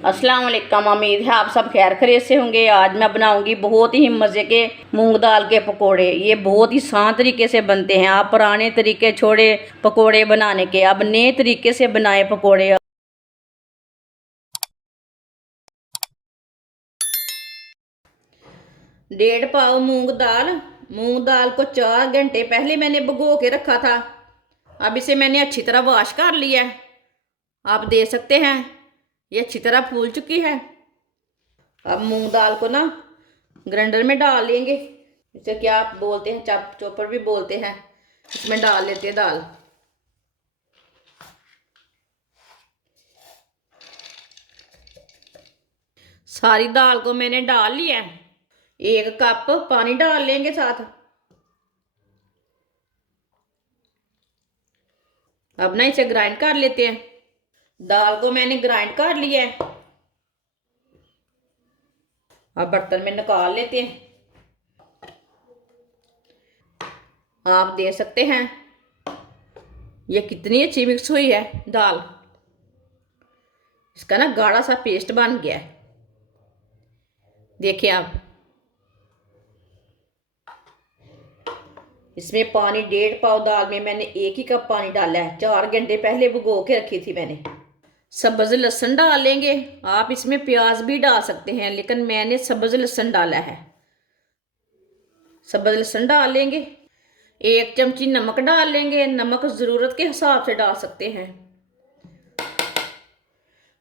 अस्सलाम वालेकुम। उम्मीद है आप सब खैर खैरियत से होंगे। आज मैं बनाऊंगी बहुत ही मज़े के मूंग दाल के पकोड़े। ये बहुत ही आसान तरीके से बनते हैं। आप पुराने तरीके छोड़े पकोड़े बनाने के, अब नए तरीके से बनाए पकोड़े। 1.5 पाव मूंग दाल को 4 घंटे पहले मैंने भिगो के रखा था। अब इसे मैंने अच्छी तरह वॉश कर लिया है। आप देख सकते हैं ये अच्छी तरह फूल चुकी है। अब मूंग दाल को ना ग्राइंडर में डाल लेंगे। इसे क्या आप बोलते हैं, चॉपर भी बोलते हैं। इसमें डाल लेते हैं दाल। सारी दाल को मैंने डाल लिया है। 1 कप पानी डाल लेंगे साथ। अब ना इसे ग्राइंड कर लेते हैं। दाल को मैंने ग्राइंड कर लिया है। अब बर्तन में निकाल लेते हैं। आप देख सकते हैं ये कितनी अच्छी मिक्स हुई है दाल। इसका ना गाढ़ा सा पेस्ट बन गया है। देखिए आप, इसमें पानी 1.5 पाव दाल में मैंने 1 ही कप पानी डाला है। 4 घंटे पहले भिगो के रखी थी मैंने। सब्ज लहसुन डाल लेंगे। आप इसमें प्याज भी डाल सकते हैं, लेकिन मैंने सब्ज लहसुन डाला है। सब्ज लहसुन डाल लेंगे। 1 चमची नमक डाल लेंगे। नमक ज़रूरत के हिसाब से डाल सकते हैं।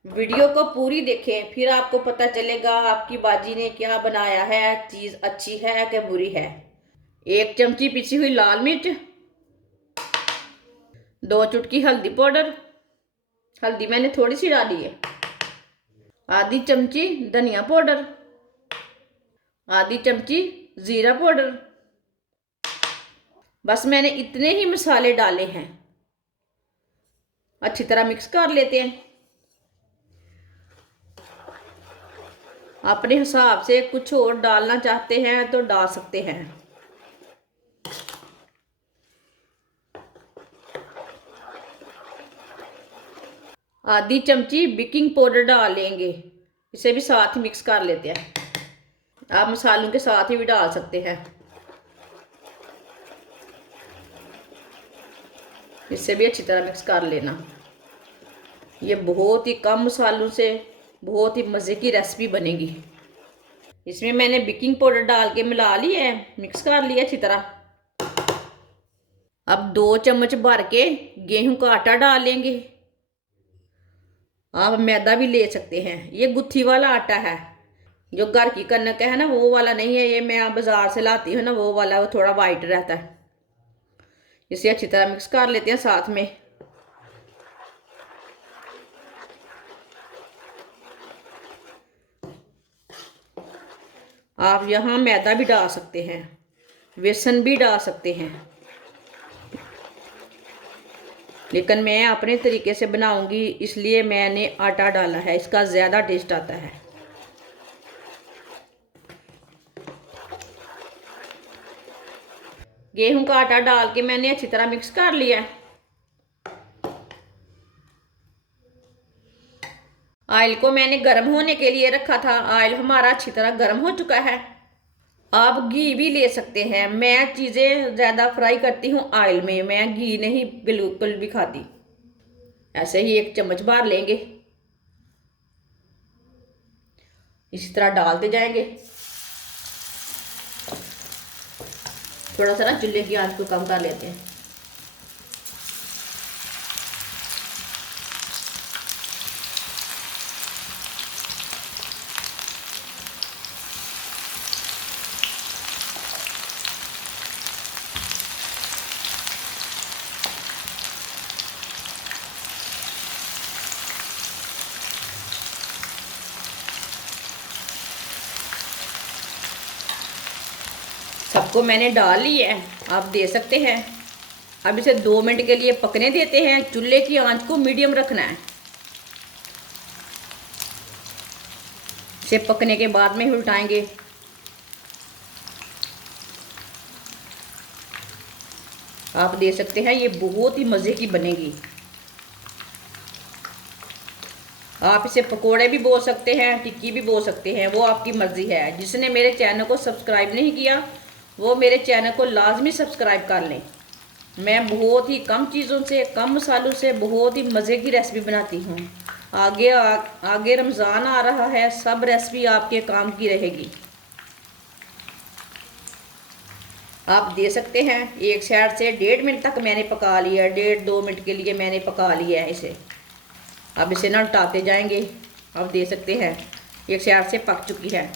वीडियो को पूरी देखें, फिर आपको पता चलेगा आपकी बाजी ने क्या बनाया है, चीज़ अच्छी है कि बुरी है। 1 चमची पिसी हुई लाल मिर्च, 2 चुटकी हल्दी पाउडर। हल्दी मैंने थोड़ी सी डाली है। आधी चमची धनिया पाउडर, आधी चमची जीरा पाउडर। बस मैंने इतने ही मसाले डाले हैं। अच्छी तरह मिक्स कर लेते हैं। अपने हिसाब से कुछ और डालना चाहते हैं तो डाल सकते हैं। आधी चमची बेकिंग पाउडर डाल लेंगे। इसे भी साथ ही मिक्स कर लेते हैं। आप मसालों के साथ ही भी डाल सकते हैं। इससे भी अच्छी तरह मिक्स कर लेना। ये बहुत ही कम मसालों से बहुत ही मज़े की रेसिपी बनेगी। इसमें मैंने बेकिंग पाउडर डाल के मिला लिया है, मिक्स कर लिया अच्छी तरह। अब 2 चम्मच भर के गेहूं का आटा डाल लेंगे। आप मैदा भी ले सकते हैं। ये गुत्थी वाला आटा है, जो घर की कनक है ना वो वाला नहीं है। ये मैं बाजार से लाती हूँ ना वो वाला, वो थोड़ा वाइट रहता है। इसे अच्छी तरह मिक्स कर लेते हैं साथ में। आप यहाँ मैदा भी डाल सकते हैं, बेसन भी डाल सकते हैं, लेकिन मैं अपने तरीके से बनाऊंगी इसलिए मैंने आटा डाला है। इसका ज़्यादा टेस्ट आता है। गेहूं का आटा डाल के मैंने अच्छी तरह मिक्स कर लिया। ऑयल को मैंने गर्म होने के लिए रखा था। ऑयल हमारा अच्छी तरह गर्म हो चुका है। आप घी भी ले सकते हैं। मैं चीज़ें ज़्यादा फ्राई करती हूँ ऑयल में, मैं घी नहीं बिल्कुल भी खाती। ऐसे ही 1 चम्मच भर लेंगे। इसी तरह डालते जाएंगे। थोड़ा सा ना चूल्हे की आंच को कम कर लेते हैं। सबको मैंने डाल लिया है, आप दे सकते हैं। अब इसे 2 मिनट के लिए पकने देते हैं। चूल्हे की आंच को मीडियम रखना है। इसे पकने के बाद में उल्टाएंगे। आप दे सकते हैं ये बहुत ही मज़े की बनेगी। आप इसे पकोड़े भी बोल सकते हैं, टिक्की भी बोल सकते हैं, वो आपकी मर्ज़ी है। जिसने मेरे चैनल को सब्सक्राइब नहीं किया वो मेरे चैनल को लाजमी सब्सक्राइब कर लें। मैं बहुत ही कम चीज़ों से, कम मसालों से बहुत ही मज़े की रेसिपी बनाती हूँ। आगे रमज़ान आ रहा है, सब रेसिपी आपके काम की रहेगी। आप दे सकते हैं एक साइड से 1.5 मिनट तक मैंने पका लिया, 1.5-2 मिनट के लिए मैंने पका लिया है इसे। अब इसे ना उल्टाते जाएंगे। आप दे सकते हैं एक साइड से पक चुकी है।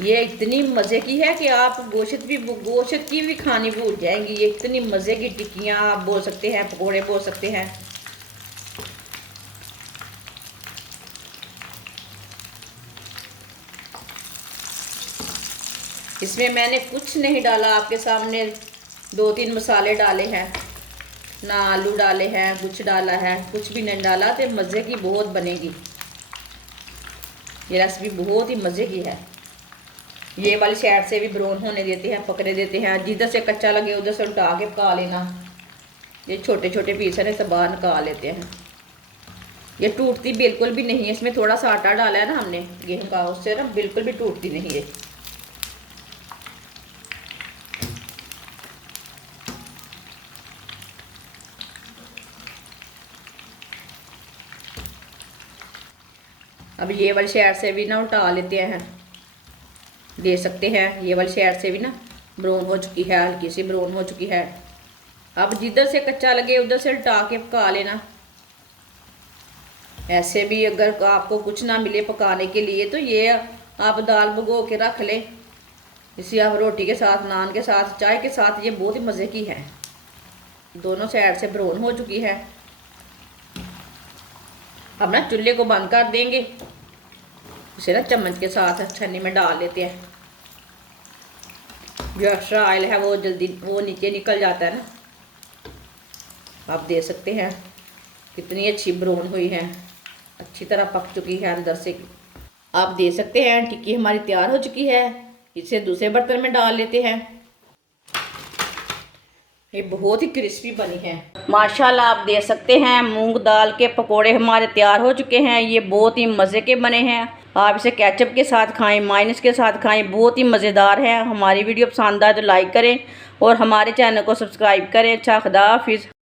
ये इतनी मज़े की है कि आप गोश्त की भी खानी भूल जाएंगी। ये इतनी मज़े की टिक्कियाँ आप बोल सकते हैं, पकोड़े बोल सकते हैं। इसमें मैंने कुछ नहीं डाला, आपके सामने 2-3 मसाले डाले हैं, ना आलू डाले हैं, कुछ डाला है, कुछ भी नहीं डाला। तो मज़े की बहुत बनेगी। ये रेसिपी बहुत ही मज़े की है। ये वाली साइड से भी ब्राउन होने देते हैं, पकने देते हैं। जिधर से कच्चा लगे उधर से उल्टा के पका लेना। ये छोटे छोटे पीस है, सब बाहर निकाल लेते हैं। ये टूटती बिल्कुल भी नहीं है। इसमें थोड़ा सा आटा डाला है ना हमने गेहूं का, उससे ना बिल्कुल भी टूटती नहीं है। अब ये वाली साइड से भी ना उल्टा लेते हैं, दे सकते हैं। ये वाली साइड से भी ना ब्राउन हो चुकी है, हल्की सी ब्राउन हो चुकी है। अब जिधर से कच्चा लगे उधर से उल्टा के पका लेना। ऐसे भी अगर आपको कुछ ना मिले पकाने के लिए तो ये आप दाल भिगो के रख लें। इसी आप रोटी के साथ, नान के साथ, चाय के साथ, ये बहुत ही मज़े की है। दोनों साइड से ब्राउन हो चुकी है। अब ना चूल्हे को बंद कर देंगे। इसे ना चम्मच के साथ छन्नी में डाल लेते हैं। जो एक्स्ट्रा ऑयल है वो जल्दी वो नीचे निकल जाता है ना। आप दे सकते हैं कितनी अच्छी ब्राउन हुई है, अच्छी तरह पक चुकी है अंदर से। आप दे सकते हैं टिक्की हमारी तैयार हो चुकी है। इसे दूसरे बर्तन में डाल लेते हैं। ये बहुत ही क्रिस्पी बनी है माशाल्लाह। आप दे सकते हैं मूंग दाल के पकोड़े हमारे तैयार हो चुके हैं। ये बहुत ही मज़े के बने हैं। आप इसे केचप के साथ खाएं, मायोनीज के साथ खाएं, बहुत ही मज़ेदार है। हमारी वीडियो पसंद आए तो लाइक करें और हमारे चैनल को सब्सक्राइब करें। अच्छा, खुदा हाफिज़।